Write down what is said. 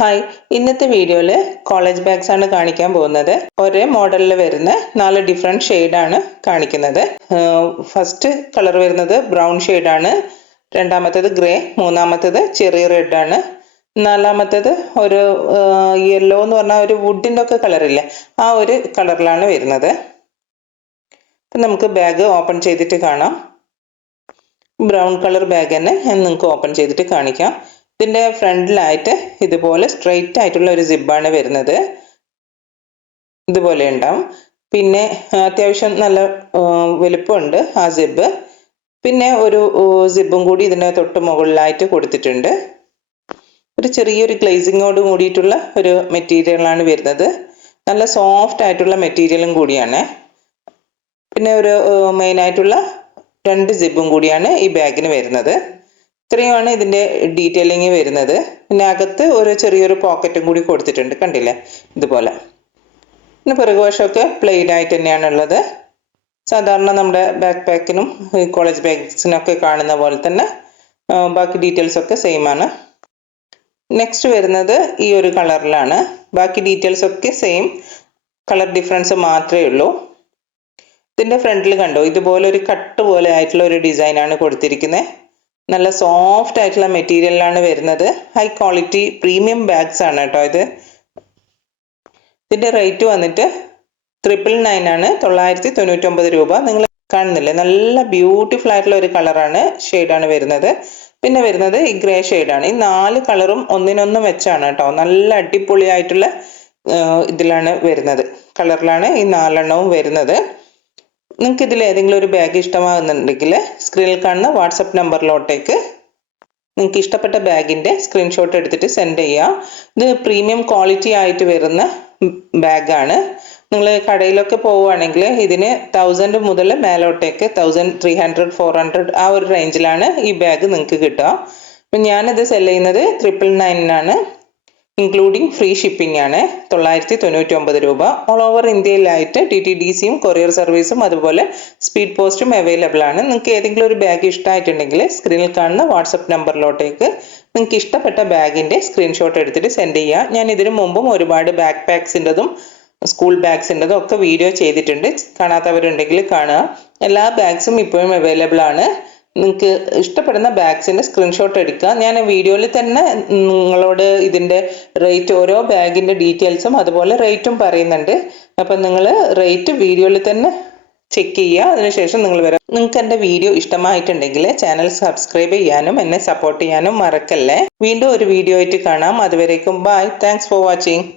Hi, ഇന്നത്തെ വീഡിയോയിൽ college bags ആണ് കാണിക്കാൻ പോകുന്നത്. ഒരേ മോഡലിൽ വരുന്ന 4 ഡിഫറെൻറ്റ് ഷെയ്ഡാണ് കാണിക്കുന്നത്. ഫസ്റ്റ് കളർ വരുന്നത് ബ്രൗൺ ഷെയ്ഡാണ്, രണ്ടാമത്തേത് ഗ്രേ, മൂന്നാമത്തേത് ചെറിയ റെഡ് ആണ്, നാലാമത്തേത് ഒരു യെല്ലോ എന്ന് പറഞ്ഞാൽ ഒരു വുഡിൻ്റെ ഒക്കെ കളറില്ലേ, ആ ഒരു കളറിലാണ് വരുന്നത്. അപ്പം നമുക്ക് ബാഗ് ഓപ്പൺ ചെയ്തിട്ട് കാണാം. ബ്രൗൺ കളർ ബാഗ് തന്നെ ഞാൻ നിങ്ങൾക്ക് ഓപ്പൺ ചെയ്തിട്ട് കാണിക്കാം. ഇതിൻ്റെ ഫ്രണ്ടിലായിട്ട് ഇതുപോലെ സ്ട്രെയിറ്റ് ആയിട്ടുള്ള ഒരു സിബാണ് വരുന്നത്. ഇതുപോലെ ഉണ്ടാവും. പിന്നെ അത്യാവശ്യം നല്ല വലുപ്പമുണ്ട് ആ സിബ്. പിന്നെ ഒരു സിബും കൂടി ഇതിന് തൊട്ട് മുകളിലായിട്ട് കൊടുത്തിട്ടുണ്ട്. ഒരു ചെറിയൊരു ഗ്ലേസിങ്ങോട് കൂടിയിട്ടുള്ള ഒരു മെറ്റീരിയലാണ് വരുന്നത്. നല്ല സോഫ്റ്റ് ആയിട്ടുള്ള മെറ്റീരിയലും കൂടിയാണ്. പിന്നെ ഒരു മെയിനായിട്ടുള്ള 2 സിബും കൂടിയാണ് ഈ ബാഗിന് വരുന്നത്. ഇത്രയുമാണ് ഇതിൻ്റെ ഡീറ്റെയിലിങ് വരുന്നത്. പിന്നെ അകത്ത് ഒരു ചെറിയൊരു പോക്കറ്റും കൂടി കൊടുത്തിട്ടുണ്ട്, കണ്ടില്ലേ, ഇതുപോലെ. പിന്നെ പിറകുവശമൊക്കെ പ്ലെയിൻ ആയിട്ട് തന്നെയാണ് ഉള്ളത്. സാധാരണ നമ്മുടെ ബാക്ക് പാക്കിനും കോളേജ് ബാഗ്സിനൊക്കെ കാണുന്ന പോലെ തന്നെ ബാക്കി ഡീറ്റെയിൽസ് ഒക്കെ സെയിം ആണ്. നെക്സ്റ്റ് വരുന്നത് ഈ ഒരു കളറിലാണ്. ബാക്കി ഡീറ്റെയിൽസ് ഒക്കെ സെയിം, കളർ ഡിഫറൻസ് മാത്രമേ ഉള്ളൂ. ഇതിൻ്റെ ഫ്രണ്ടിൽ കണ്ടോ, ഇതുപോലെ ഒരു കട്ട് പോലെ ആയിട്ടുള്ള ഒരു ഡിസൈനാണ് കൊടുത്തിരിക്കുന്നത്. നല്ല സോഫ്റ്റ് ആയിട്ടുള്ള മെറ്റീരിയലാണ് വരുന്നത്. ഹൈ ക്വാളിറ്റി പ്രീമിയം ബാഗ്സ് ആണ് കേട്ടോ ഇത്. ഇതിൻ്റെ റേറ്റ് വന്നിട്ട് 999 ആണ്, 999 രൂപ. നിങ്ങൾ കാണുന്നില്ലേ, നല്ല ബ്യൂട്ടിഫുൾ ആയിട്ടുള്ള ഒരു കളറാണ്, ഷെയ്ഡാണ് വരുന്നത്. പിന്നെ വരുന്നത് ഈ ഗ്രേ ഷെയ്ഡാണ്. ഈ 4 കളറും ഒന്നിനൊന്നും വെച്ചാണ് കേട്ടോ. നല്ല അടിപൊളിയായിട്ടുള്ള ഇതിലാണ് വരുന്നത്, കളറിലാണ് ഈ 4 എണ്ണവും വരുന്നത്. നിങ്ങൾക്ക് ഇതിൽ ഏതെങ്കിലും ഒരു ബാഗ് ഇഷ്ടമാകുന്നുണ്ടെങ്കിൽ സ്ക്രീനിൽ കാണുന്ന വാട്സപ്പ് നമ്പറിലോട്ടേക്ക് നിങ്ങൾക്ക് ഇഷ്ടപ്പെട്ട ബാഗിൻ്റെ സ്ക്രീൻഷോട്ട് എടുത്തിട്ട് സെൻഡ് ചെയ്യാം. ഇത് പ്രീമിയം ക്വാളിറ്റി ആയിട്ട് വരുന്ന ബാഗാണ്. നിങ്ങൾ കടയിലൊക്കെ പോവുകയാണെങ്കിൽ ഇതിന് 1000 മുതൽ മേലോട്ടേക്ക് 1300 400 ആ ഒരു റേഞ്ചിലാണ് ഈ ബാഗ് നിങ്ങൾക്ക് കിട്ടുക. അപ്പം ഞാനിത് സെല് ചെയ്യുന്നത് 999 ഇൻക്ലൂഡിങ് ഫ്രീ ഷിപ്പിംഗ് ആണ്, 999 രൂപ. ഓൾ ഓവർ ഇന്ത്യയിലായിട്ട് DTDCയും കൊറിയർ സർവീസും അതുപോലെ സ്പീഡ് പോസ്റ്റും അവൈലബിൾ ആണ്. നിങ്ങൾക്ക് ഏതെങ്കിലും ഒരു ബാഗ് ഇഷ്ടമായിട്ടുണ്ടെങ്കിൽ സ്ക്രീനിൽ കാണുന്ന വാട്സപ്പ് നമ്പറിലോട്ടേക്ക് നിങ്ങൾക്ക് ഇഷ്ടപ്പെട്ട ബാഗിൻ്റെ സ്ക്രീൻഷോട്ട് എടുത്തിട്ട് സെൻഡ് ചെയ്യുക. ഞാൻ ഇതിനു മുമ്പും ഒരുപാട് ബാക്ക് പാക്സിൻ്റെതും സ്കൂൾ ബാഗ്സിൻ്റെതും ഒക്കെ വീഡിയോ ചെയ്തിട്ടുണ്ട്. കാണാത്തവരുണ്ടെങ്കിൽ കാണുക. എല്ലാ ബാഗ്സും ഇപ്പോഴും അവൈലബിൾ ആണ്. നിങ്ങൾക്ക് ഇഷ്ടപ്പെടുന്ന ബാഗ്സിൻ്റെ സ്ക്രീൻഷോട്ട് എടുക്കുക. ഞാൻ വീഡിയോയിൽ തന്നെ നിങ്ങളോട് ഇതിൻ്റെ റേറ്റ്, ഓരോ ബാഗിൻ്റെ ഡീറ്റെയിൽസും അതുപോലെ റേറ്റും പറയുന്നുണ്ട്. അപ്പം നിങ്ങൾ റേറ്റ് വീഡിയോയിൽ തന്നെ ചെക്ക് ചെയ്യുക. അതിനുശേഷം നിങ്ങൾ വരാം. നിങ്ങൾക്ക് എൻ്റെ വീഡിയോ ഇഷ്ടമായിട്ടുണ്ടെങ്കിൽ ചാനൽ സബ്സ്ക്രൈബ് ചെയ്യാനും എന്നെ സപ്പോർട്ട് ചെയ്യാനും മറക്കല്ലേ. വീണ്ടും ഒരു വീഡിയോ ആയിട്ട് കാണാം. അതുവരേക്കും ബൈ. Thanks for watching.